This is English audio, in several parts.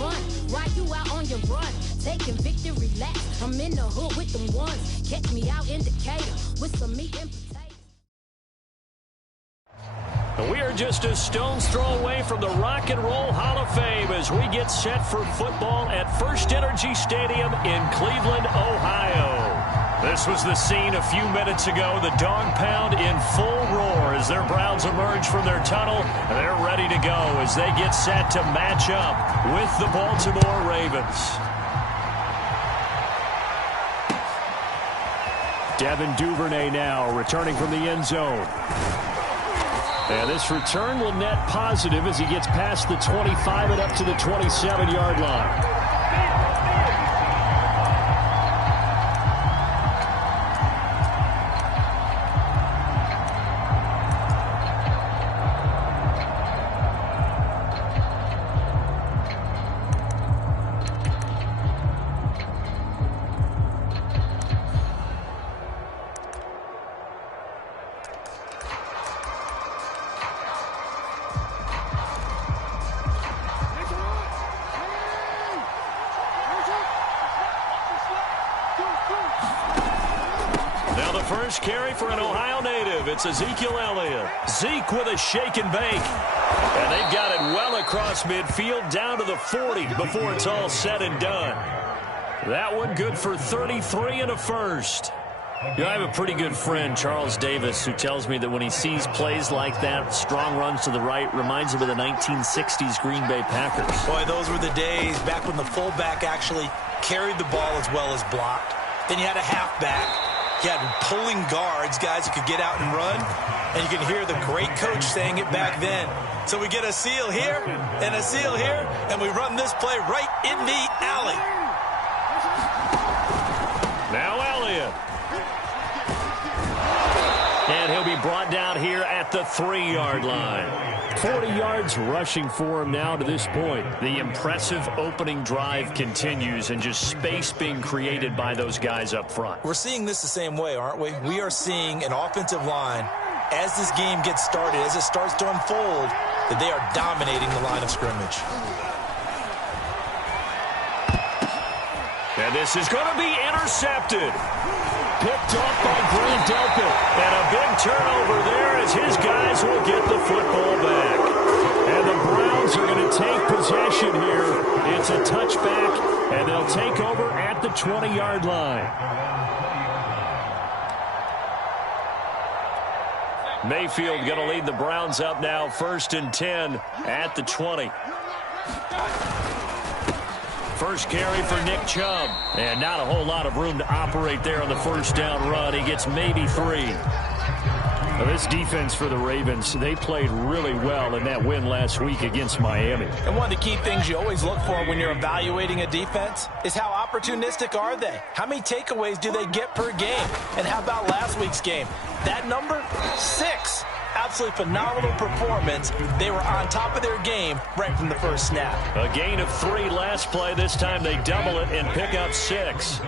fun. Why you out on your run? Taking victory laps. I'm in the hood with them ones. Catch me out in Decatur with some meat and potatoes. We are just a stone's throw away from the Rock and Roll Hall of Fame as we get set for football at First Energy Stadium in Cleveland, Ohio. This was the scene a few minutes ago. The dog pound in full roar as their Browns emerge from their tunnel. They're ready to go as they get set to match up with the Baltimore Ravens. Devin Duvernay now returning from the end zone. And this return will net positive as he gets past the 25 and up to the 27-yard line. First carry for an Ohio native. It's Ezekiel Elliott. Zeke with a shake and bake. And they've got it well across midfield down to the 40 before it's all said and done. That one good for 33 and a first. You know, I have a pretty good friend, Charles Davis, who tells me that when he sees plays like that, strong runs to the right, reminds him of the 1960s Green Bay Packers. Boy, those were the days back when the fullback actually carried the ball as well as blocked. Then you had a halfback. You had pulling guards, guys who could get out and run. And you can hear the great coach saying it back then. So we get a seal here and a seal here, and we run this play right in the alley. Now Elliott. And he'll be brought down here at the 3-yard line. 40 yards rushing for him now to this point. The impressive opening drive continues and just space being created by those guys up front. We're seeing this the same way, aren't we? We are seeing an offensive line, as this game gets started, as it starts to unfold, that they are dominating the line of scrimmage. And this is going to be intercepted. Picked off by Grant Delpit. And a big turnover there as his guys will get the football back. And the Browns are going to take possession here. It's a touchback, and they'll take over at the 20-yard line. Mayfield going to lead the Browns up now, 1st and 10 at the 20. First carry for Nick Chubb. And not a whole lot of room to operate there on the first down run. He gets maybe 3. Now this defense for the Ravens, they played really well in that win last week against Miami. And one of the key things you always look for when you're evaluating a defense is how opportunistic are they? How many takeaways do they get per game? And how about last week's game? That number, 6. Absolutely phenomenal performance. They were on top of their game right from the first snap. A gain of 3 last play. This time they double it and pick up 6.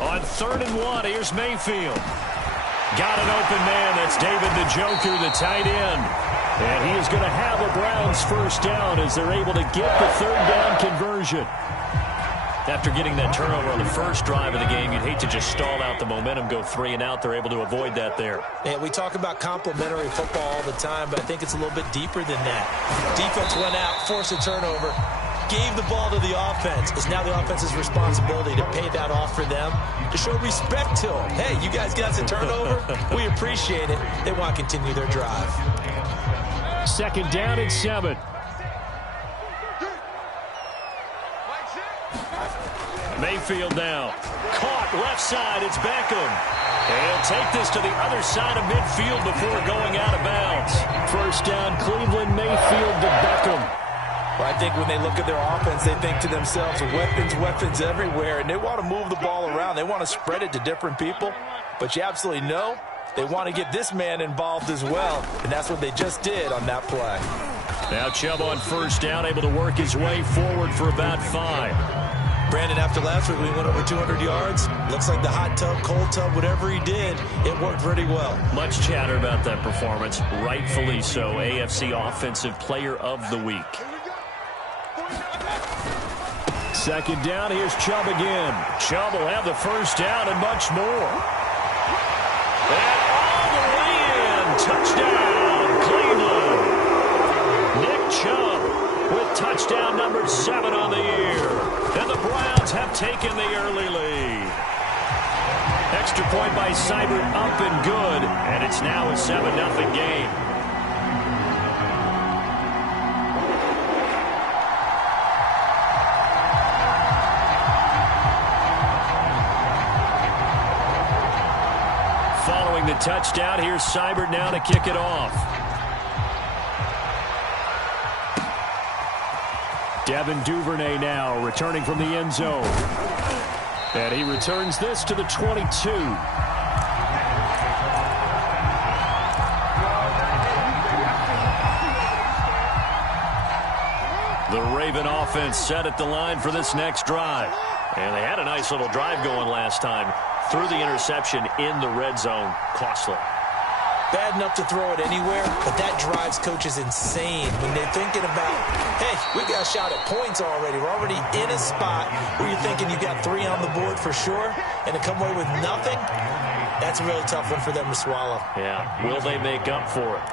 On 3rd and 1, here's Mayfield. Got an open man. That's David Njoku, the tight end. And he is going to have a Browns first down as they're able to get the 3rd down conversion. After getting that turnover on the first drive of the game, you'd hate to just stall out the momentum, go 3 and out. They're able to avoid that there. Yeah, we talk about complementary football all the time, but I think it's a little bit deeper than that. Defense went out, forced a turnover, gave the ball to the offense. It's now the offense's responsibility to pay that off for them, to show respect to them. Hey, you guys got a turnover? We appreciate it. They want to continue their drive. 2nd down and 7. Mayfield now. Caught left side. It's Beckham. And he'll take this to the other side of midfield before going out of bounds. First down, Cleveland. Mayfield to Beckham. Well, I think when they look at their offense, they think to themselves, weapons, weapons everywhere, and they want to move the ball around. They want to spread it to different people, but you absolutely know they want to get this man involved as well, and that's what they just did on that play. Now Chubb on first down, able to work his way forward for about 5. Brandon, after last week, we went over 200 yards. Looks like the hot tub, cold tub, whatever he did, it worked pretty well. Much chatter about that performance. Rightfully so. AFC Offensive Player of the Week. Second down, here's Chubb again. Chubb will have the first down and much more. And all the way in. Touchdown, Cleveland. Nick Chubb with touchdown number 7 on the year. And the Browns have taken the early lead. Extra point by Seibert up and good. And it's now a 7-0 game. Following the touchdown, here's Seibert now to kick it off. Devin Duvernay now returning from the end zone. And he returns this to the 22. The Raven offense set at the line for this next drive. And they had a nice little drive going last time. Threw the interception in the red zone. Costly. Bad enough to throw it anywhere, but that drives coaches insane when they're thinking about, hey, we got a shot at points already. We're already in a spot where you're thinking you got 3 on the board for sure, and to come away with nothing, that's a really tough one for them to swallow. Yeah, will they make up for it?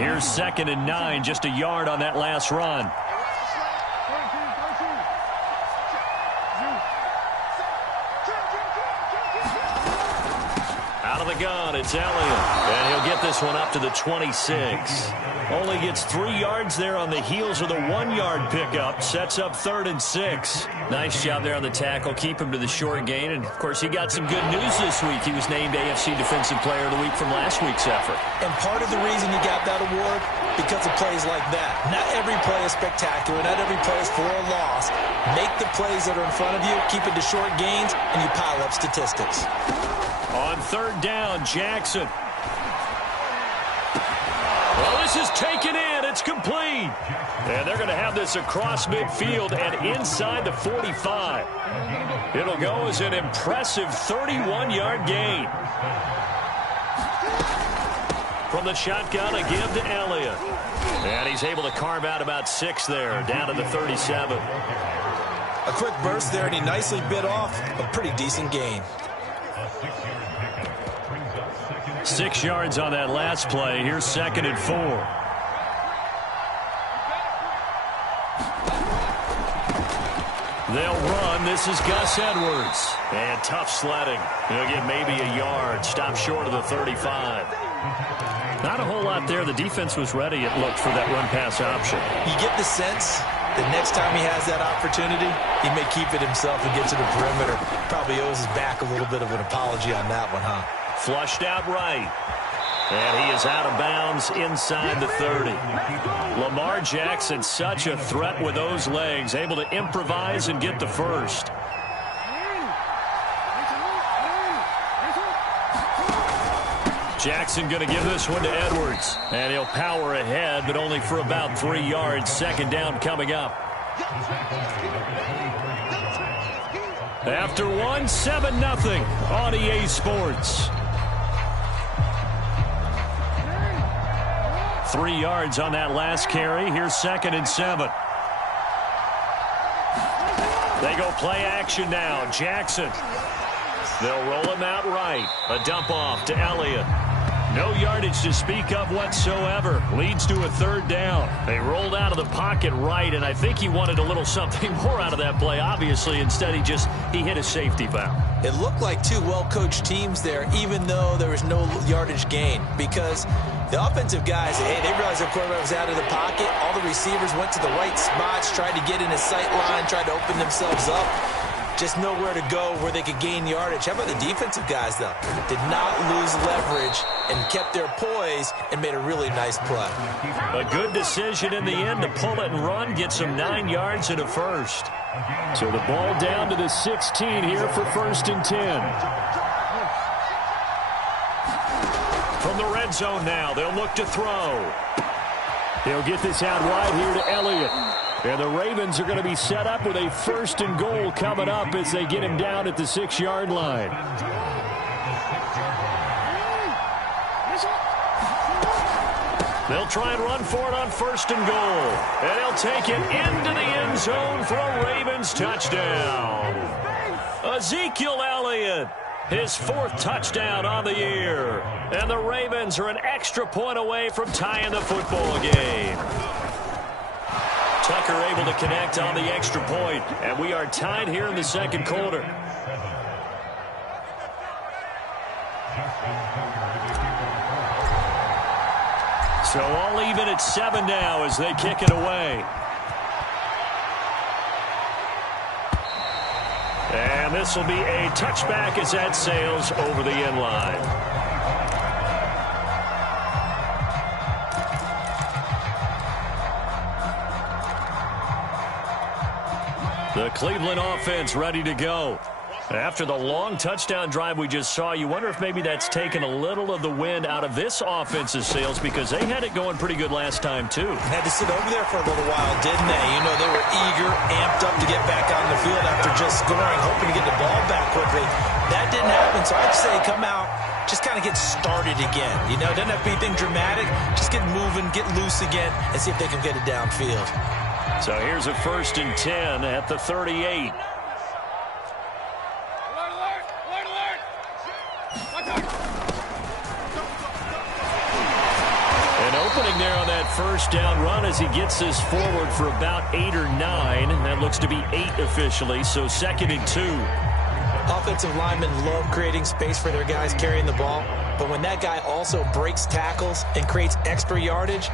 Here's 2nd and 9, just a yard on that last run. The gun, it's Elliott, and he'll get this one up to the 26. Only gets 3 yards there on the heels of the 1-yard pickup. Sets up 3rd and 6. Nice job there on the tackle. Keep him to the short gain. And, of course, he got some good news this week. He was named AFC Defensive Player of the Week from last week's effort. And part of the reason he got that award, because of plays like that. Not every play is spectacular. Not every play is for a loss. Make the plays that are in front of you, keep it to short gains, and you pile up statistics. On 3rd down, Jackson. Well, this is taken in. It's complete. And they're going to have this across midfield and inside the 45. It'll go as an impressive 31-yard gain. From the shotgun, a give to Elliott. And he's able to carve out about 6 there, down to the 37. A quick burst there, and he nicely bit off a pretty decent gain. 6 yards on that last play. Here's 2nd and 4. They'll run. This is Gus Edwards. And tough sledding. He'll get maybe a yard. Stop short of the 35. Not a whole lot there. The defense was ready, it looked, for that run-pass option. You get the sense that next time he has that opportunity, he may keep it himself and get to the perimeter. Probably owes his back a little bit of an apology on that one, huh? Flushed out right. And he is out of bounds inside the 30. Lamar Jackson, such a threat with those legs, able to improvise and get the first. Jackson going to give this one to Edwards. And he'll power ahead, but only for about 3 yards. 2nd down coming up. After 1, 7-0 on EA Sports. 3 yards on that last carry. Here's 2nd and 7. They go play action now. Jackson. They'll roll him out right. A dump off to Elliott. No yardage to speak of whatsoever. Leads to a 3rd down. They rolled out of the pocket right, and I think he wanted a little something more out of that play, obviously. Instead, he hit a safety valve. It looked like 2 well-coached teams there, even though there was no yardage gain, because the offensive guys, hey, they realized the quarterback was out of the pocket. All the receivers went to the right spots, tried to get in his sight line, tried to open themselves up. Just nowhere to go where they could gain yardage. How about the defensive guys, though? Did not lose leverage and kept their poise and made a really nice play. A good decision in the end to pull it and run, get some 9 yards and a first. So the ball down to the 16 here for 1st and 10. From the red zone now, they'll look to throw. He'll get this out wide here to Elliott. And the Ravens are going to be set up with a 1st and goal coming up as they get him down at the 6-yard line. They'll try and run for it on 1st and goal. And he'll take it into the end zone for a Ravens touchdown. Ezekiel Elliott, his 4th touchdown on the year. And the Ravens are an extra point away from tying the football game. Tucker able to connect on the extra point, and we are tied here in the 2nd quarter. So all even at 7 now as they kick it away. And this will be a touchback as that sails over the end line. The Cleveland offense ready to go. After the long touchdown drive we just saw, you wonder if maybe that's taken a little of the wind out of this offense's sails because they had it going pretty good last time, too. Had to sit over there for a little while, didn't they? You know, they were eager, amped up to get back on the field after just scoring, hoping to get the ball back quickly. That didn't happen, so I'd say come out, just kind of get started again. You know, doesn't have to be anything dramatic. Just get moving, get loose again, and see if they can get it downfield. So here's a 1st and 10 at the 38. An opening there on that 1st down run as he gets this forward for about 8 or 9. That looks to be 8 officially, so 2nd and 2. Offensive linemen love creating space for their guys carrying the ball, but when that guy also breaks tackles and creates extra yardage,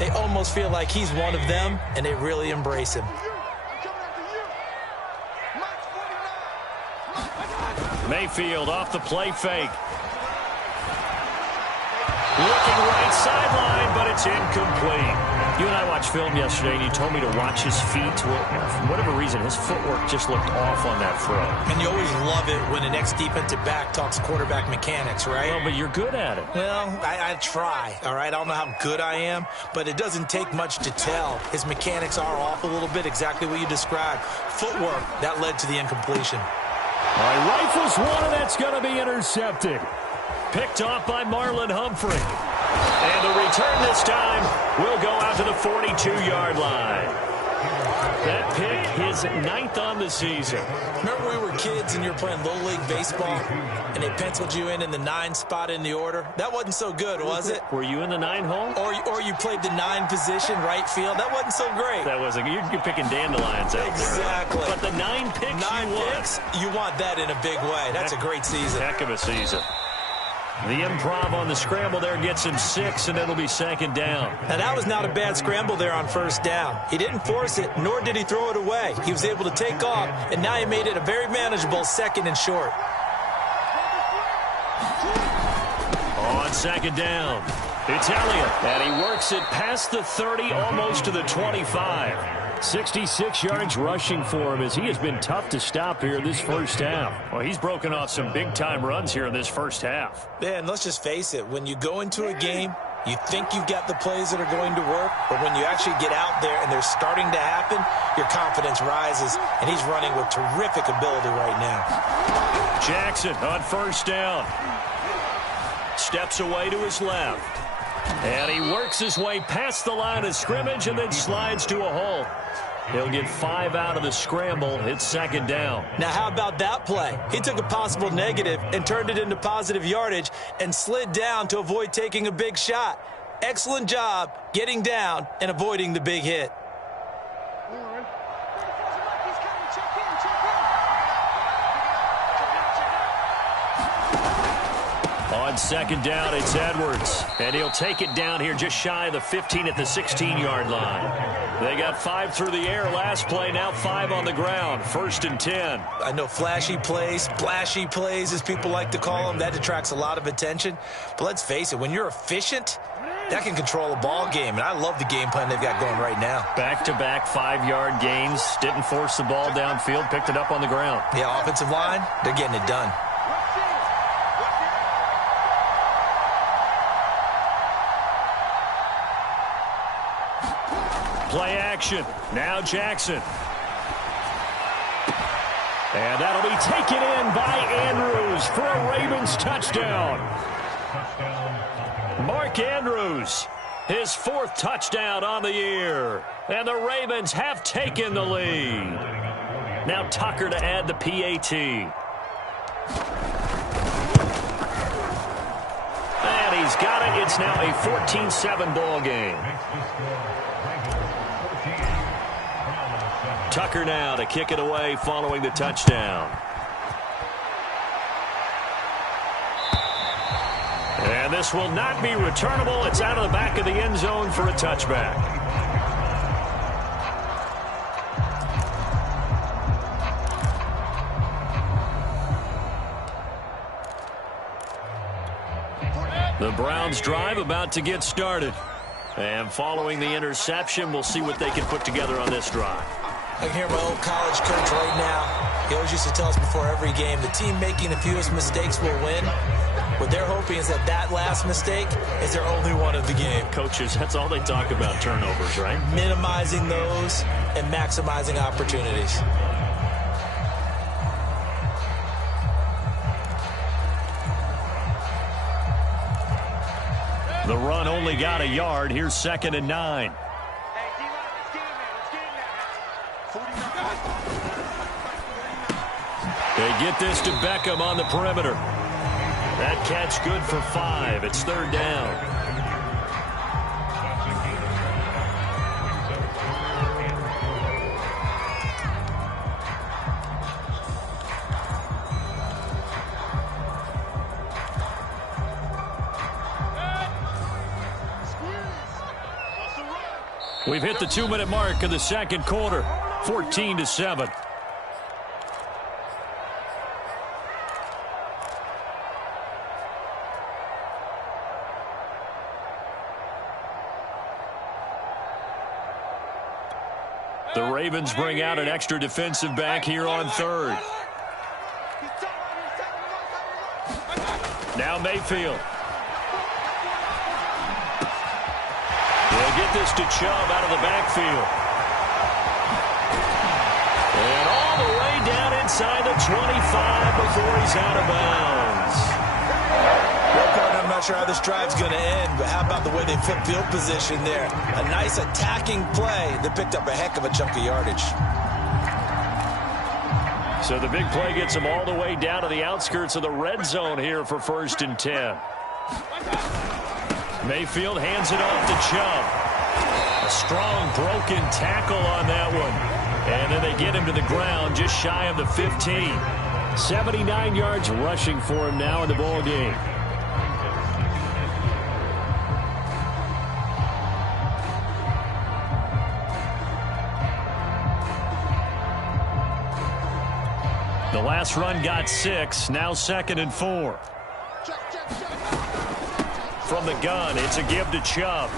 they almost feel like he's one of them, and they really embrace him. Mayfield off the play fake. Looking right sideline, but it's incomplete. You and I watched film yesterday, and you told me to watch his feet. Well, for whatever reason, his footwork just looked off on that throw. And you always love it when an ex-defensive back talks quarterback mechanics, right? Well, but you're good at it. Well, I try, all right? I don't know how good I am, but it doesn't take much to tell. His mechanics are off a little bit, exactly what you described. Footwork, that led to the incompletion. All right, rifles one, and that's going to be intercepted. Picked off by Marlon Humphrey. And the return this time will go out to the 42-yard line. That pick, his 9th on the season. Remember we were kids and you were playing Little League baseball and they penciled you in the 9 spot in the order? That wasn't so good, was it? Were you in the 9 hole? Or you played the 9 position, right field? That wasn't so great. That wasn't. You're picking dandelions out exactly. There. But the 9 picks 9 picks, you want that in a big way. That's a great season. Heck of a season. The improv on the scramble there gets him 6, and it'll be 2nd down. Now, that was not a bad scramble there on 1st down. He didn't force it, nor did he throw it away. He was able to take off, and now he made it a very manageable 2nd and short. On 2nd down, it's Elliott, and he works it past the 30, almost to the 25. 66 yards rushing for him as he has been tough to stop here this first half. Well, he's broken off some big-time runs here in this first half. Yeah, and let's just face it. When you go into a game, you think you've got the plays that are going to work, but when you actually get out there and they're starting to happen, your confidence rises, and he's running with terrific ability right now. Jackson on 1st down. Steps away to his left. And he works his way past the line of scrimmage and then slides to a hole. He'll get 5 out of the scramble. It's 2nd down. Now, how about that play? He took a possible negative and turned it into positive yardage and slid down to avoid taking a big shot. Excellent job getting down and avoiding the big hit. On 2nd down, it's Edwards. And he'll take it down here just shy of the 15 at the 16-yard line. They got 5 through the air last play, now 5 on the ground. 1st and 10. I know flashy plays, splashy plays, as people like to call them, that attracts a lot of attention. But let's face it, when you're efficient, that can control a ball game. And I love the game plan they've got going right now. Back-to-back 5-yard gains. Didn't force the ball downfield, picked it up on the ground. Yeah, offensive line, they're getting it done. Play action. Now Jackson. And that'll be taken in by Andrews for a Ravens touchdown. Mark Andrews, his 4th touchdown on the year. And the Ravens have taken the lead. Now Tucker to add the PAT. And he's got it. It's now a 14-7 ball game. Tucker now to kick it away following the touchdown. And this will not be returnable. It's out of the back of the end zone for a touchback. The Browns drive about to get started. And following the interception, we'll see what they can put together on this drive. I can hear my old college coach right now. He always used to tell us before every game, the team making the fewest mistakes will win. What they're hoping is that last mistake is their only one of the game. Coaches, that's all they talk about, turnovers, right? Minimizing those and maximizing opportunities. The run only got a yard. Here's 2nd and 9. They get this to Beckham on the perimeter. That catch good for 5. It's 3rd down. We've hit the 2-minute mark of the second quarter. 14-7. The Ravens bring out an extra defensive back here on 3rd. Now Mayfield. They'll get this to Chubb out of the backfield. And all the way down inside the 25 before he's out of bounds. I'm not sure how this drive's going to end, but how about the way they flip field position there? A nice attacking play that picked up a heck of a chunk of yardage. So the big play gets them all the way down to the outskirts of the red zone here for 1st and 10. Mayfield hands it off to Chubb. A strong broken tackle on that one. And then they get him to the ground just shy of the 15. 79 yards rushing for him now in the ball game. The last run got 6. Now 2nd and 4. From the gun, it's a give to Chubb.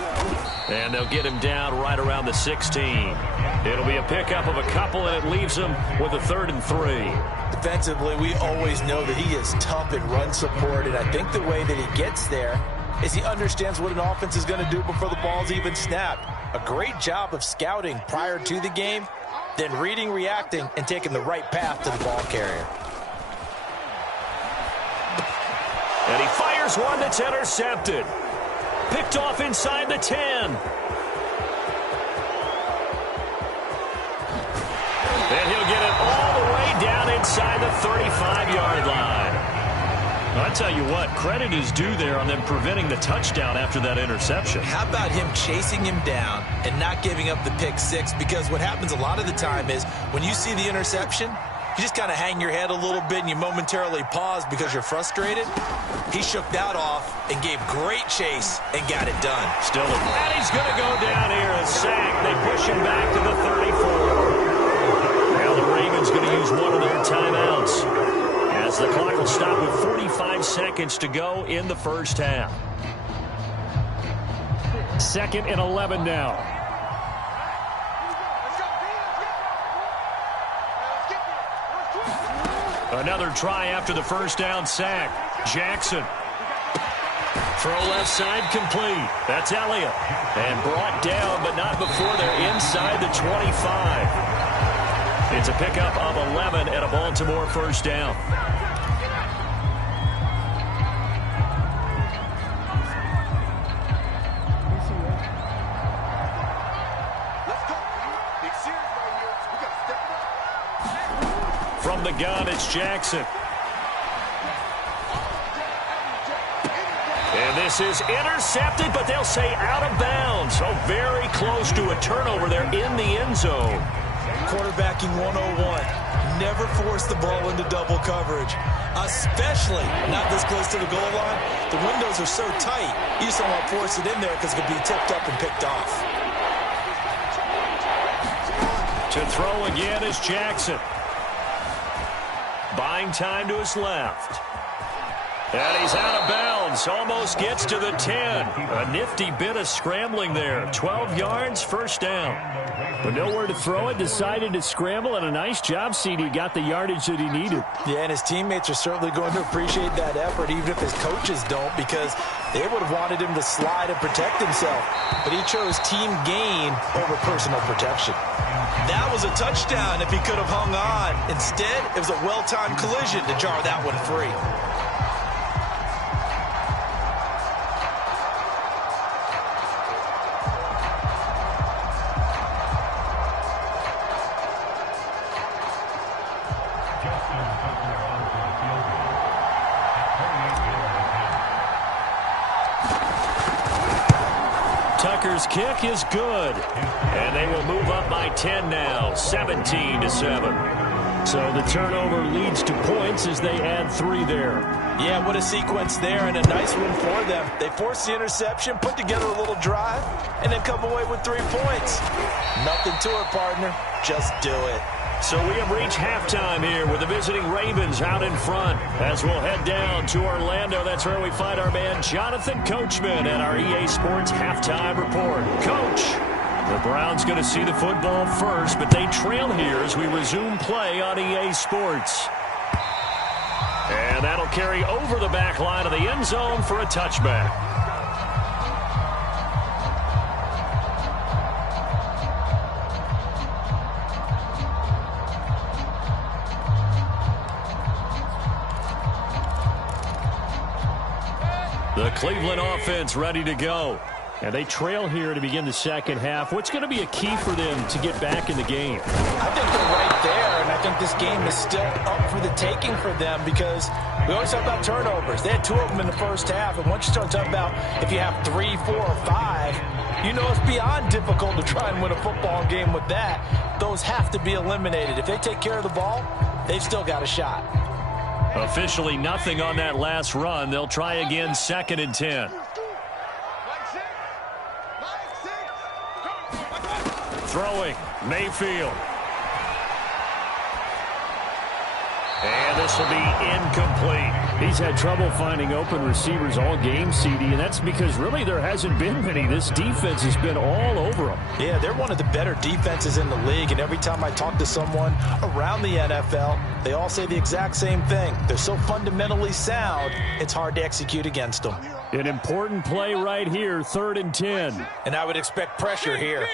And they'll get him down right around the 16. It'll be a pickup of a couple, and it leaves him with a 3rd and 3. Defensively, we always know that he is tough in run support, and I think the way that he gets there is he understands what an offense is going to do before the ball's even snapped. A great job of scouting prior to the game, then reading, reacting, and taking the right path to the ball carrier. And he fires one that's intercepted. Picked off inside the 10. And he'll get it all the way down inside the 35-yard line. I'll tell you what, credit is due there on them preventing the touchdown after that interception. How about him chasing him down and not giving up the pick 6? Because what happens a lot of the time is when you see the interception, you just kind of hang your head a little bit and you momentarily pause because you're frustrated. He shook that off and gave great chase and got it done. Still, and he's going to go down here, a sack. They push him back to the 34. Now the Ravens going to use one of their timeouts, as the clock will stop with 45 seconds to go in the first half. 2nd and 11 now. Another try after the first down sack. Jackson. Throw left side complete. That's Elliott. And brought down, but not before they're inside the 25. It's a pickup of 11 and a Baltimore first down. From the gun, it's Jackson. And this is intercepted, but they'll say out of bounds. So very close to a turnover there in the end zone. Quarterbacking 101. Never force the ball into double coverage, especially not this close to the goal line. The windows are so tight, you just don't want to force it in there because it could be tipped up and picked off. To throw again is Jackson. Buying time to his left. And he's out of bounds. Almost gets to the 10. A nifty bit of scrambling there. 12 yards, first down. But nowhere to throw it. Decided to scramble, and a nice job, CD. Got the yardage that he needed. Yeah, and his teammates are certainly going to appreciate that effort, even if his coaches don't, because they would have wanted him to slide and protect himself. But he chose team gain over personal protection. That was a touchdown if he could have hung on. Instead, it was a well-timed collision to jar that one free. Tucker's kick is good. And they will move up by 10 now, 17-7. So the turnover leads to points as they add 3 there. Yeah, what a sequence there, and a nice one for them. They forced the interception, put together a little drive, and then come away with 3 points. Nothing to it, partner. Just do it. So we have reached halftime here with the visiting Ravens out in front. As we'll head down to Orlando, that's where we find our man Jonathan Coachman at our EA Sports Halftime Report. Coach, the Browns going to see the football first, but they trail here as we resume play on EA Sports. And that'll carry over the back line of the end zone for a touchback. The Cleveland offense ready to go. And they trail here to begin the second half. What's going to be a key for them to get back in the game? I think they're right there, and I think this game is still up for the taking for them because we always talk about turnovers. They had 2 of them in the first half, and once you start talking about if you have 3, 4, or 5, you know it's beyond difficult to try and win a football game with that. Those have to be eliminated. If they take care of the ball, they've still got a shot. Officially nothing on that last run. They'll try again, 2nd and 10. Throwing, Mayfield. And this will be incomplete. He's had trouble finding open receivers all game, CD, and that's because really there hasn't been many. This defense has been all over them. Yeah, they're one of the better defenses in the league, and every time I talk to someone around the NFL, they all say the exact same thing. They're so fundamentally sound, it's hard to execute against them. An important play right here, 3rd and 10. And I would expect pressure here.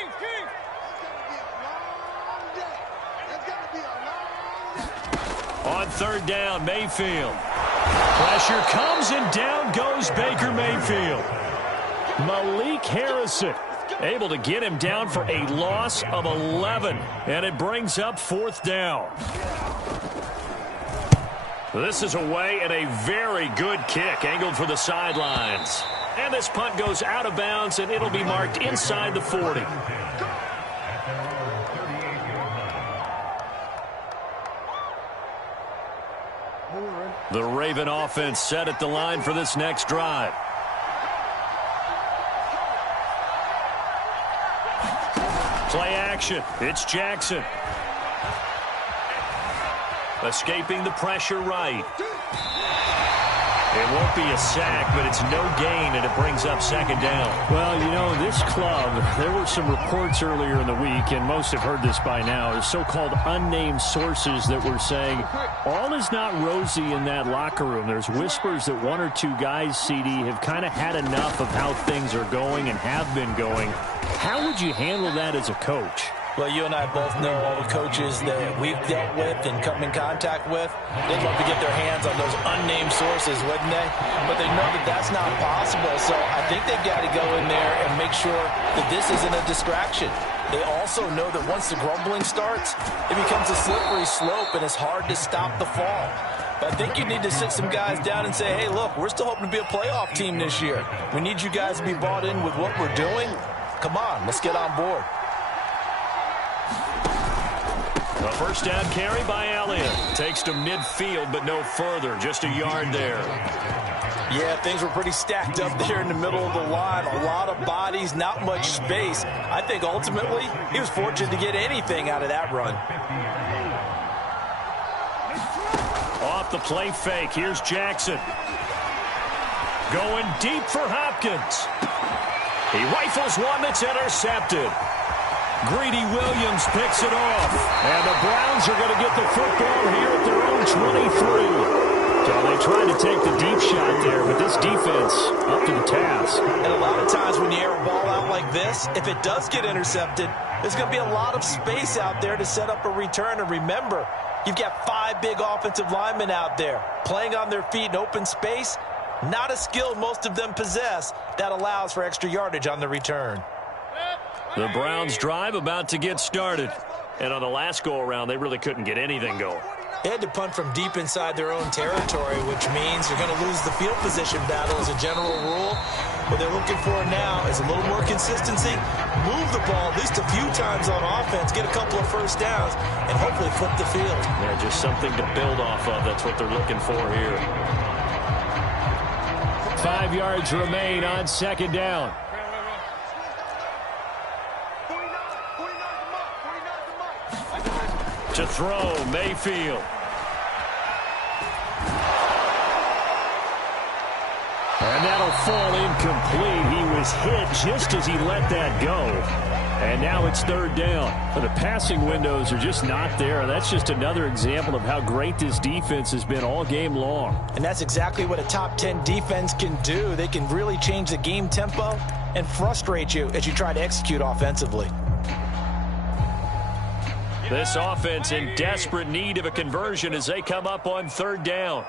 On 3rd down, Mayfield. Pressure comes and down goes Baker Mayfield. Malik Harrison able to get him down for a loss of 11. And it brings up 4th down. This is away and a very good kick angled for the sidelines. And this punt goes out of bounds and it'll be marked inside the 40. The Raven offense set at the line for this next drive. Play action. It's Jackson. Escaping the pressure right. It won't be a sack, but it's no gain, and it brings up second down. Well, you know, this club, there were some reports earlier in the week, and most have heard this by now, is so-called unnamed sources that were saying all is not rosy in that locker room. There's whispers that one or two guys, CD, have kind of had enough of how things are going and have been going. How would you handle that as a coach? Well, you and I both know all the coaches that we've dealt with and come in contact with. They'd love to get their hands on those unnamed sources, wouldn't they? But they know that that's not possible, so I think they've got to go in there and make sure that this isn't a distraction. They also know that once the grumbling starts, it becomes a slippery slope, and it's hard to stop the fall. But I think you need to sit some guys down and say, hey, look, we're still hoping to be a playoff team this year. We need you guys to be bought in with what we're doing. Come on, let's get on board. A first down carry by Elliott. Takes to midfield, but no further. Just a yard there. Yeah, things were pretty stacked up there in the middle of the line. A lot of bodies, not much space. I think ultimately he was fortunate to get anything out of that run. Off the play fake. Here's Jackson. Going deep for Hopkins. He rifles one that's intercepted. Greedy Williams picks it off. And the Browns are going to get the football here at their own 23. So they tried to take the deep shot there, but this defense up to the task. And a lot of times when you air a ball out like this, if it does get intercepted, there's going to be a lot of space out there to set up a return. And remember, you've got 5 big offensive linemen out there playing on their feet in open space. Not a skill most of them possess that allows for extra yardage on the return. The Browns drive about to get started. And on the last go-around, they really couldn't get anything going. They had to punt from deep inside their own territory, which means you're going to lose the field position battle as a general rule. What they're looking for now is a little more consistency, move the ball at least a few times on offense, get a couple of first downs, and hopefully flip the field. Yeah, just something to build off of. That's what they're looking for here. 5 yards remain on second down. To throw, Mayfield. And that'll fall incomplete. He was hit just as he let that go. And now it's third down. The passing windows are just not there. That's just another example of how great this defense has been all game long. And that's exactly what a top 10 defense can do. They can really change the game tempo and frustrate you as you try to execute offensively. This offense in desperate need of a conversion as they come up on third down.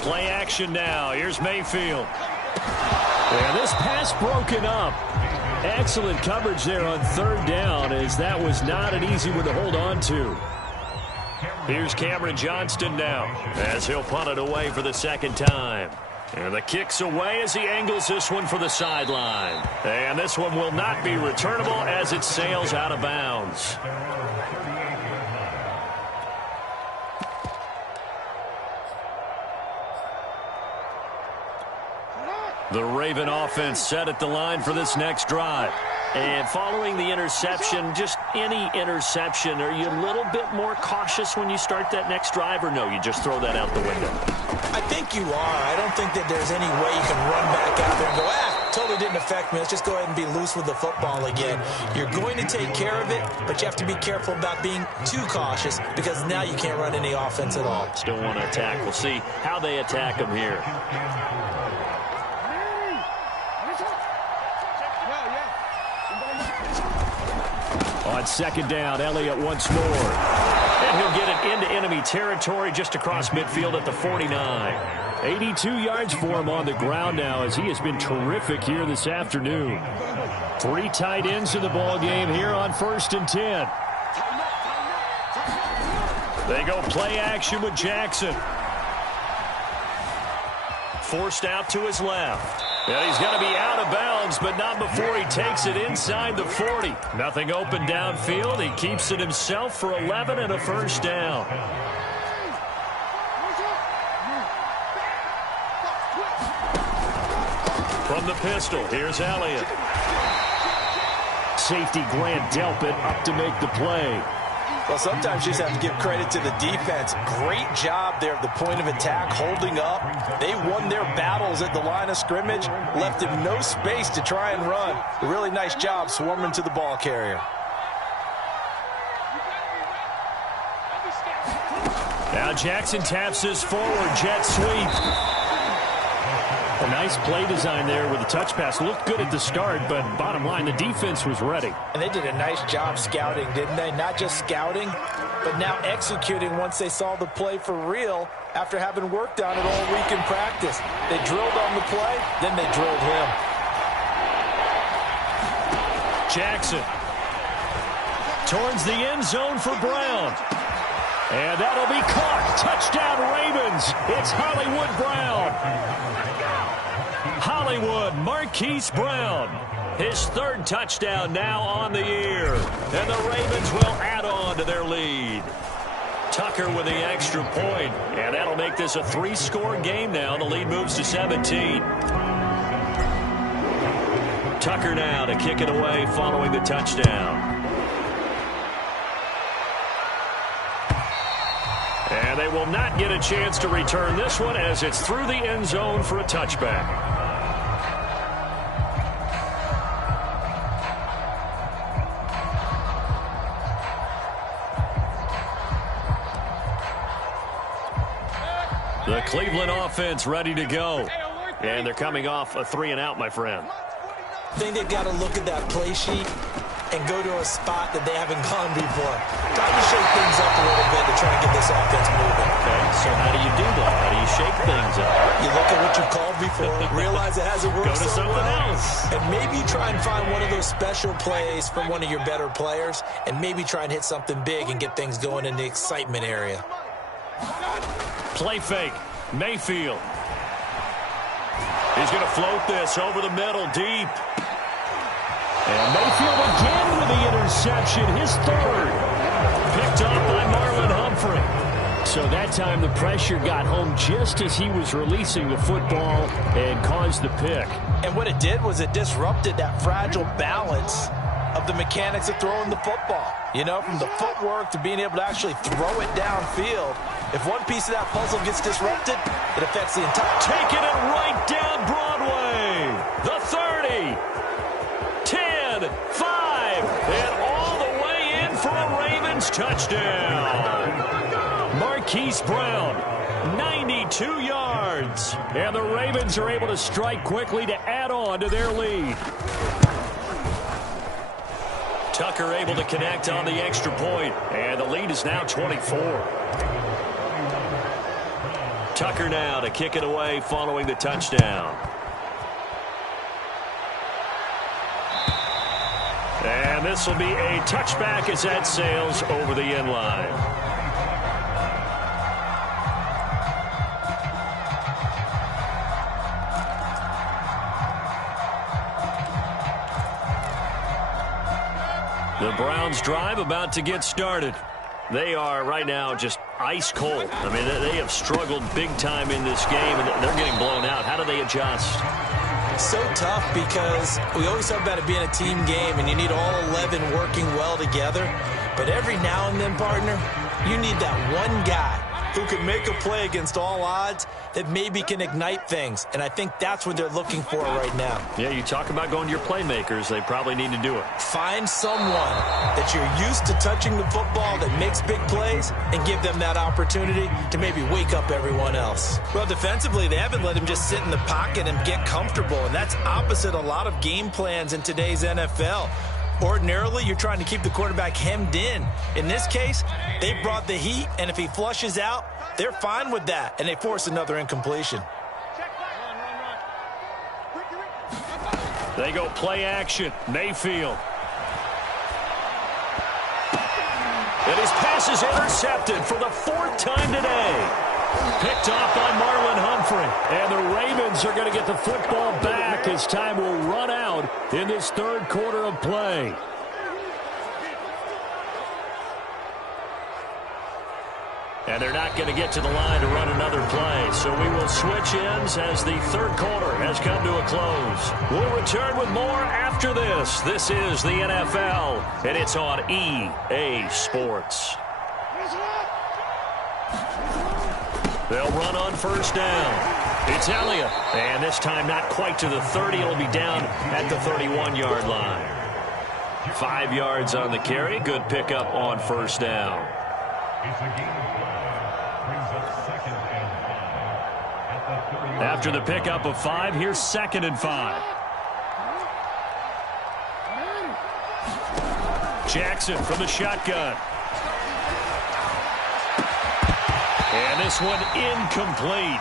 Play action now. Here's Mayfield. And this pass broken up. Excellent coverage there on third down, as that was not an easy one to hold on to. Here's Cameron Johnston now as he'll punt it away for the second time. And the kick's away as he angles this one for the sideline. And this one will not be returnable as it sails out of bounds. The Raven offense set at the line for this next drive. And following the interception, just any interception, are you a little bit more cautious when you start that next drive, or no, you just throw that out the window? I think you are. I don't think that there's any way you can run back out there and go, totally didn't affect me. Let's just go ahead and be loose with the football again. You're going to take care of it, but you have to be careful about being too cautious because now you can't run any offense at all. Still want to attack. We'll see how they attack them here. On second down, Elliott once more. And he'll get it into enemy territory just across midfield at the 49. 82 yards for him on the ground now, as he has been terrific here this afternoon. 3 tight ends in the ball game here on 1st and 10. They go play action with Jackson. Forced out to his left. And he's going to be out of bounds, but not before he takes it inside the 40. Nothing open downfield. He keeps it himself for 11 and a first down. From the pistol, here's Elliott. Safety Grant Delpit up to make the play. Well, sometimes you just have to give credit to the defense. Great job there at the point of attack, holding up. They won their battles at the line of scrimmage, left him no space to try and run. A really nice job swarming to the ball carrier. Now Jackson taps this forward, jet sweep. A nice play design there with the touch pass. Looked good at the start, but bottom line, the defense was ready. And they did a nice job scouting, didn't they? Not just scouting, but now executing once they saw the play for real after having worked on it all week in practice. They drilled on the play, then they drilled him. Jackson towards the end zone for Brown. And that'll be caught. Touchdown, Ravens. It's Hollywood Brown. Hollywood Marquise Brown. His third touchdown now on the year. And the Ravens will add on to their lead. Tucker with the extra point. And that'll make this a 3-score game now. The lead moves to 17. Tucker now to kick it away following the touchdown. And they will not get a chance to return this one as it's through the end zone for a touchback. The Cleveland offense ready to go. And they're coming off a 3-and-out, my friend. I think they've got to look at that play sheet and go to a spot that they haven't gone before. Try to shake things up a little bit to try and get this offense moving. Okay, so how do you do that? How do you shake things up? You look at what you called before, realize it hasn't worked Go to so something well, else. and maybe try and find one of those special plays from one of your better players, and maybe try and hit something big and get things going in the excitement area. Play fake. Mayfield. He's going to float this over the middle, deep. And Mayfield again with the interception, his third. Picked up by Marlon Humphrey. So that time the pressure got home just as he was releasing the football and caused the pick. And what it did was it disrupted that fragile balance of the mechanics of throwing the football. You know, from the footwork to being able to actually throw it downfield. If one piece of that puzzle gets disrupted, it affects the entire... Taking it right down Broadway. The 30. 10, 5, and all the way in for a Ravens touchdown. Marquise Brown, 92 yards. And the Ravens are able to strike quickly to add on to their lead. Tucker able to connect on the extra point, and the lead is now 24. Tucker now to kick it away following the touchdown. And this will be a touchback as that sails over the end line. The Browns drive about to get started. They are right now just ice cold. I mean, they have struggled big time in this game, and they're getting blown out. How do they adjust? So tough because we always talk about it being a team game and you need all 11 working well together. But every now and then, partner, you need that one guy who can make a play against all odds that maybe can ignite things. And I think that's what they're looking for right now. Yeah, you talk about going to your playmakers. They probably need to do it. Find someone that you're used to touching the football that makes big plays and give them that opportunity to maybe wake up everyone else. Well, defensively, they haven't let him just sit in the pocket and get comfortable, and that's opposite a lot of game plans in today's NFL. Ordinarily, you're trying to keep the quarterback hemmed in. In this case, they brought the heat, and if he flushes out, they're fine with that, and they force another incompletion. They go play action. Mayfield. And his pass is intercepted for the 4th time today. Picked off by Marlon Humphrey. And the Ravens are going to get the football back as time will run out in this third quarter of play. And they're not going to get to the line to run another play. So we will switch ends as the third quarter has come to a close. We'll return with more after this. This is the NFL, and it's on EA Sports. They'll run on first down. It's Elliott. And this time not quite to the 30. It'll be down at the 31-yard line. 5 yards on the carry. Good pickup on first down. After the pickup of 5, here's 2nd and 5. Jackson from the shotgun. And this one incomplete.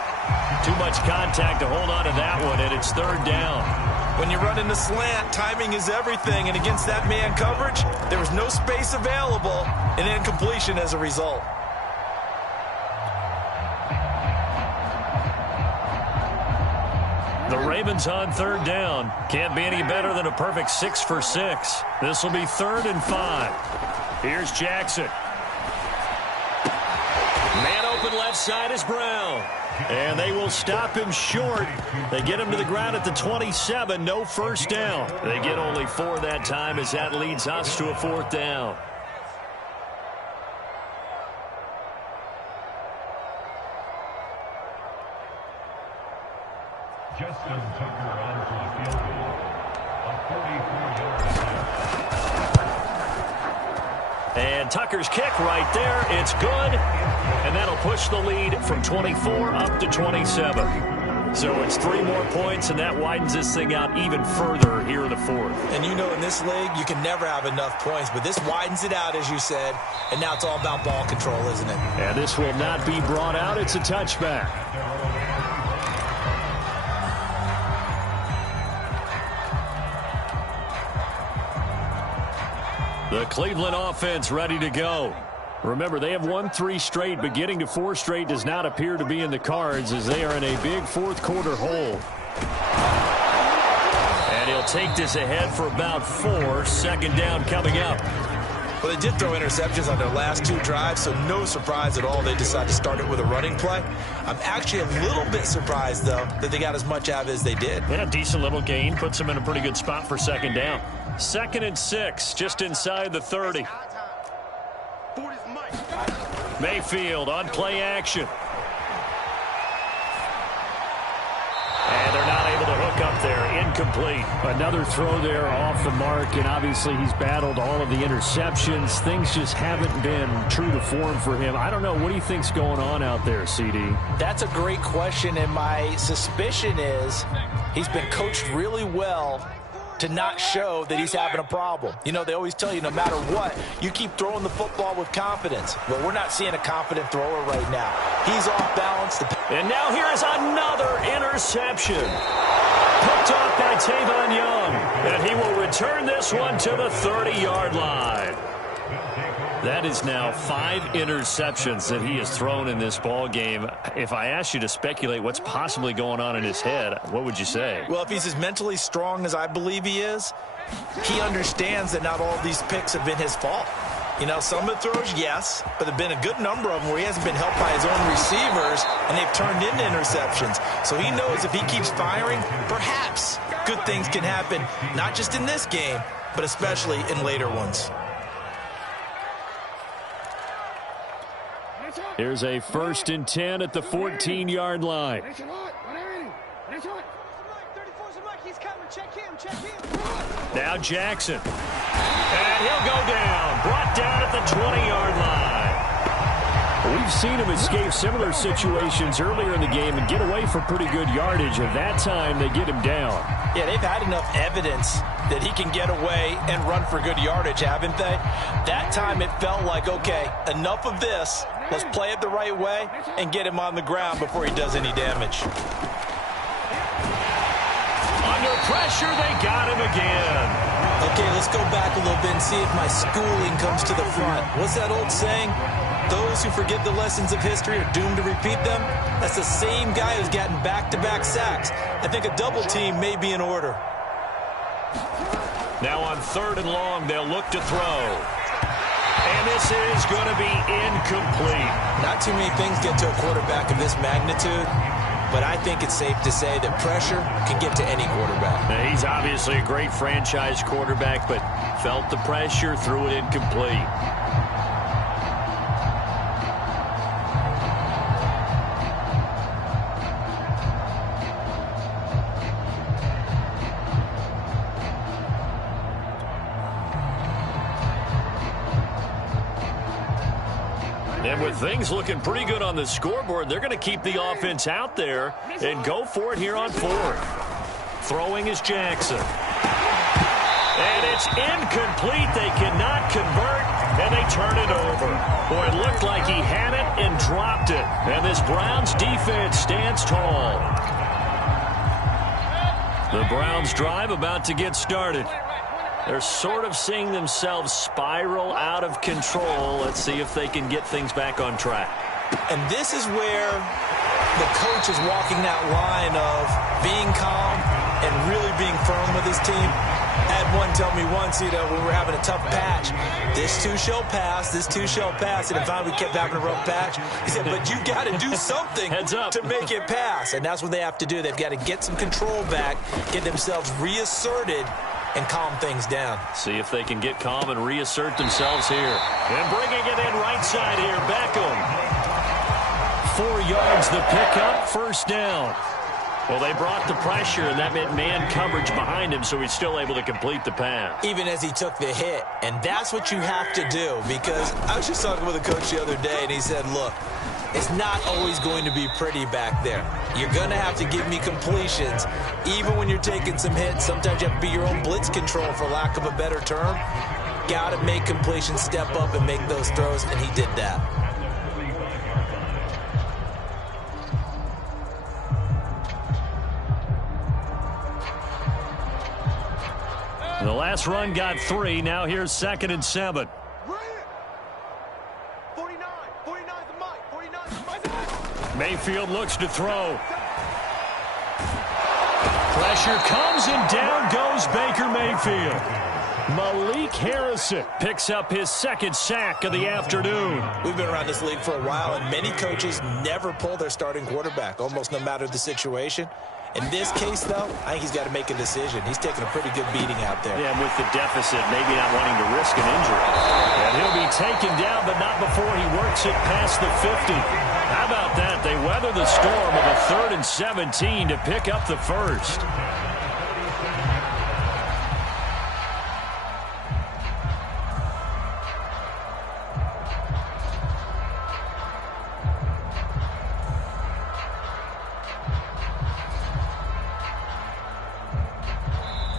Too much contact to hold on to that one, and it's 3rd down. When you run in the slant, timing is everything, and against that man coverage, there was no space available, and incompletion as a result. The Ravens on 3rd down. Can't be any better than a perfect 6 for 6. This will be 3rd and 5. Here's Jackson. Man open left side is Brown. And they will stop him short. They get him to the ground at the 27. No first down. They get only 4 that time as that leads us to a 4th down. Justin Tucker on for the field goal. A 44-yard attempt. And Tucker's kick right there. It's good. And that'll push the lead from 24 up to 27. So it's 3 more points, and that widens this thing out even further here in the 4th. And you know in this league, you can never have enough points. But this widens it out, as you said. And now it's all about ball control, isn't it? And this will not be brought out. It's a touchback. The Cleveland offense ready to go. Remember, they have won 3 straight, but getting to 4 straight does not appear to be in the cards as they are in a big 4th quarter hole. And he'll take this ahead for about 4. 2nd down coming up. Well, they did throw interceptions on their last 2 drives, so no surprise at all they decided to start it with a running play. I'm actually a little bit surprised, though, that they got as much out of it as they did. Yeah, decent little gain. Puts them in a pretty good spot for 2nd down. 2nd and 6, just inside the 30. Mayfield on play action. And they're not able to hook up there. Incomplete. Another throw there off the mark, and obviously he's battled all of the interceptions. Things just haven't been true to form for him. I don't know. What do you think's going on out there, CD? That's a great question, and my suspicion is he's been coached really well to not show that he's having a problem. You know, they always tell you no matter what, you keep throwing the football with confidence. Well, we're not seeing a confident thrower right now. He's off balance. And now here is another interception. Picked off by Tavon Young. And he will return this one to the 30-yard line. That is now 5 interceptions that he has thrown in this ball game. If I asked you to speculate what's possibly going on in his head, what would you say? Well, if he's as mentally strong as I believe he is, he understands that not all of these picks have been his fault. You know, some of the throws, yes, but there have been a good number of them where he hasn't been helped by his own receivers, and they've turned into interceptions. So he knows if he keeps firing, perhaps good things can happen, not just in this game, but especially in later ones. Here's a 1st and 10 at the 14-yard line. Now Jackson. And he'll go down. Brought down at the 20-yard line. We've seen him escape similar situations earlier in the game and get away for pretty good yardage. At that time, they get him down. Yeah, they've had enough evidence that he can get away and run for good yardage, haven't they? That time it felt like, okay, enough of this. Let's play it the right way and get him on the ground before he does any damage. Under pressure, they got him again. Okay, let's go back a little bit and see if my schooling comes to the front. What's that old saying? Those who forget the lessons of history are doomed to repeat them. That's the same guy who's gotten back-to-back sacks. I think a double team may be in order. Now on 3rd and long, they'll look to throw. And this is going to be incomplete. Not too many things get to a quarterback of this magnitude, but I think it's safe to say that pressure can get to any quarterback. Now, he's obviously a great franchise quarterback, but felt the pressure, threw it incomplete. And with things looking pretty good on the scoreboard, they're going to keep the offense out there and go for it here on fourth. Throwing is Jackson. And it's incomplete. They cannot convert, and they turn it over. Boy, it looked like he had it and dropped it. And this Browns defense stands tall. The Browns drive about to get started. They're sort of seeing themselves spiral out of control. Let's see if they can get things back on track. And this is where the coach is walking that line of being calm and really being firm with his team. I had one tell me once, when we were having a tough patch, this too shall pass, this too shall pass. And finally we kept having a rough patch. He said, but you got to do something to make it pass. And that's what they have to do. They've got to get some control back, get themselves reasserted, and calm things down. See if they can get calm and reassert themselves here. And bringing it in right side here, Beckham. 4 yards the pickup, first down. Well, they brought the pressure, and that meant man coverage behind him, so he's still able to complete the pass. Even as he took the hit. And that's what you have to do, because I was just talking with a coach the other day, and he said, look, it's not always going to be pretty back there. You're going to have to give me completions. Even when you're taking some hits, sometimes you have to be your own blitz control, for lack of a better term. Got to make completions, step up, and make those throws, and he did that. The last run got 3. Now here's 2nd and 7. Mayfield looks to throw. Pressure comes, and down goes Baker Mayfield. Malik Harrison picks up his 2nd sack of the afternoon. We've been around this league for a while, and many coaches never pull their starting quarterback, almost no matter the situation. In this case, though, I think he's got to make a decision. He's taking a pretty good beating out there. Yeah, and with the deficit, maybe not wanting to risk an injury. And he'll be taken down, but not before he works it past the 50. How about that? They weather the storm of a 3rd and 17 to pick up the first.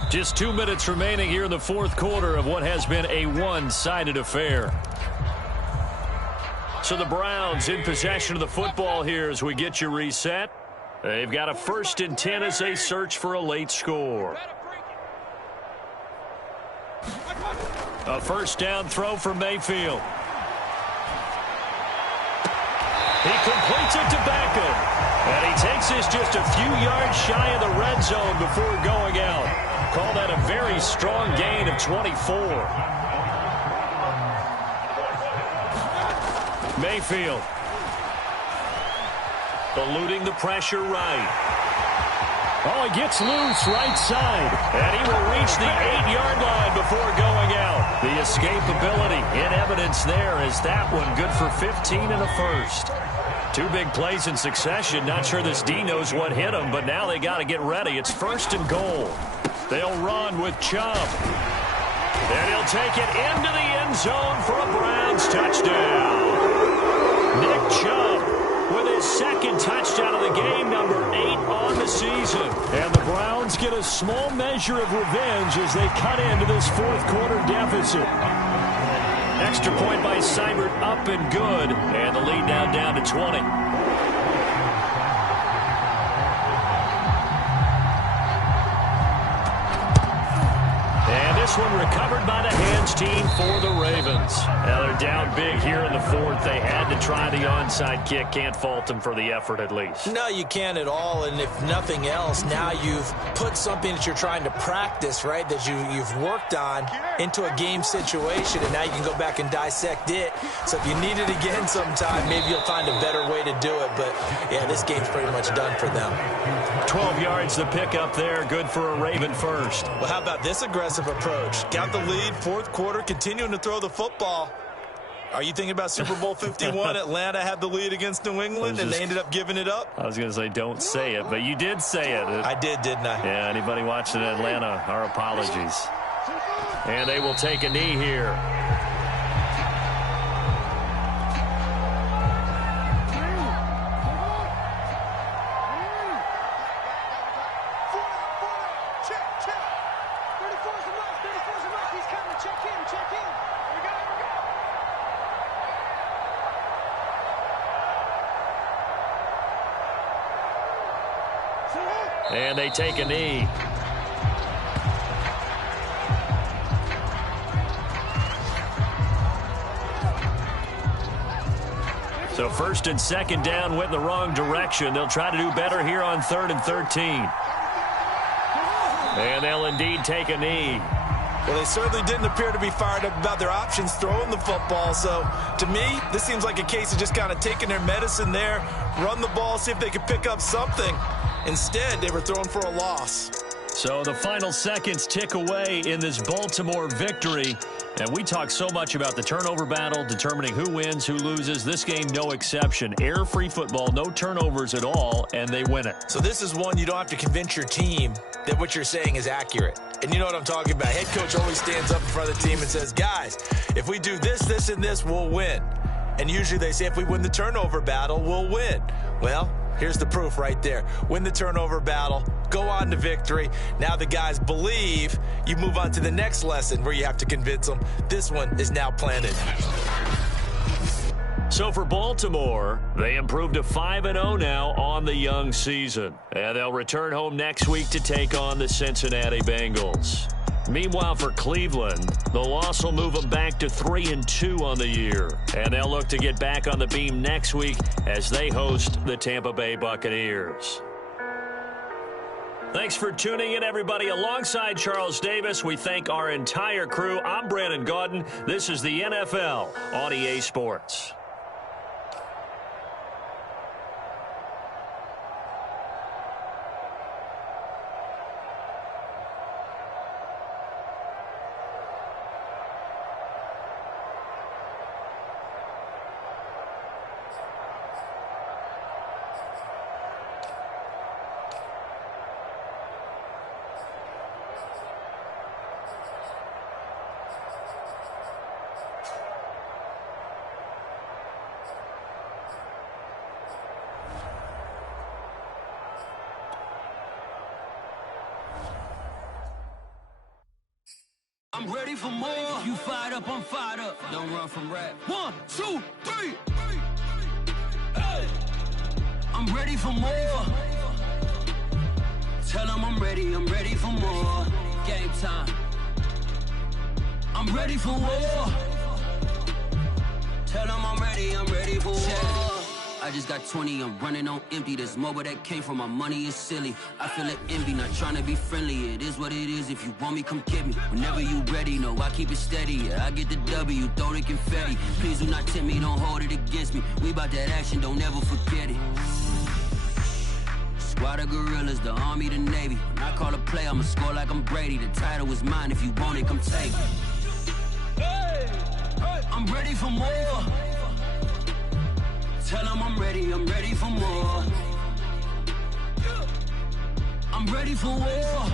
Just 2 minutes remaining here in the 4th quarter of what has been a one-sided affair. So the Browns in possession of the football here as we get you reset. They've got a 1st and 10 as they search for a late score. A 1st down throw for Mayfield. He completes it to Beckham. And he takes this just a few yards shy of the red zone before going out. Call that a very strong gain of 24. Mayfield. Eluding the pressure right. Oh, he gets loose right side. And he will reach the 8-yard line before going out. The escapability in evidence there as that one good for 15 and a first. 2 big plays in succession. Not sure this D knows what hit him, but now they got to get ready. It's 1st and goal. They'll run with Chubb. And he'll take it into the end zone for a Browns touchdown. Nick Chubb with his 2nd touchdown of the game, number 8 on the season. And the Browns get a small measure of revenge as they cut into this 4th quarter deficit. Extra point by Seibert, up and good. And the lead now down to 20. this one recovered by the hands team for the Ravens. Now they're down big here in the fourth. They had to try the onside kick. Can't fault them for the effort at least. No, you can't at all. And if nothing else, now you've put something that you're trying to practice, right, that you've worked on into a game situation, and now you can go back and dissect it. So if you need it again sometime, maybe you'll find a better way to do it. But, yeah, this game's pretty much done for them. 12 yards to pick up there. Good for a Raven first. Well, how about this aggressive approach? Got the lead, fourth quarter, continuing to throw the football. Are you thinking about Super Bowl 51? Atlanta had the lead against New England, and they ended up giving it up? I was going to say don't say it, but you did say it. I did, didn't I? Yeah, anybody watching Atlanta, our apologies. And they will take a knee here. And they take a knee. So first and second down went in the wrong direction. They'll try to do better here on 3rd and 13. And they'll indeed take a knee. Well, they certainly didn't appear to be fired up about their options throwing the football. So, to me, this seems like a case of just kind of taking their medicine there, run the ball, see if they could pick up something. Instead, they were throwing for a loss. So the final seconds tick away in this Baltimore victory. And we talk so much about the turnover battle, determining who wins, who loses. This game, no exception. Error-free football, no turnovers at all, and they win it. So this is one you don't have to convince your team that what you're saying is accurate. And you know what I'm talking about. Head coach always stands up in front of the team and says, guys, if we do this, this, and this, we'll win. And usually they say if we win the turnover battle, we'll win. Well, here's the proof right there. Win the turnover battle, go on to victory. Now the guys believe. You move on to the next lesson where you have to convince them. This one is now planted. So for Baltimore, they improved to 5-0 now on the young season. And they'll return home next week to take on the Cincinnati Bengals. Meanwhile, for Cleveland, the loss will move them back to 3-2 on the year. And they'll look to get back on the beam next week as they host the Tampa Bay Buccaneers. Thanks for tuning in, everybody. Alongside Charles Davis, we thank our entire crew. I'm Brandon Gaudin. This is the NFL on EA Sports. I'm ready for more. You fired up, I'm fired up. Don't run from rap. 1, 2, 3. Hey. I'm ready for more. Tell them I'm ready for more. Game time. I'm ready for war. Tell them I'm ready for war. I just got 20, I'm running on empty. This mobile that came from my money is silly. I feel it envy, not trying to be friendly. It is what it is, if you want me, come get me. Whenever you ready, no, I keep it steady. Yeah, I get the W, throw the confetti. Please do not tempt me, don't hold it against me. We about that action, don't ever forget it. Squad of gorillas, the Army, the Navy. When I call a play, I'ma score like I'm Brady. The title is mine, if you want it, come take it. I'm ready for more. Tell them I'm ready for more. I'm ready for war.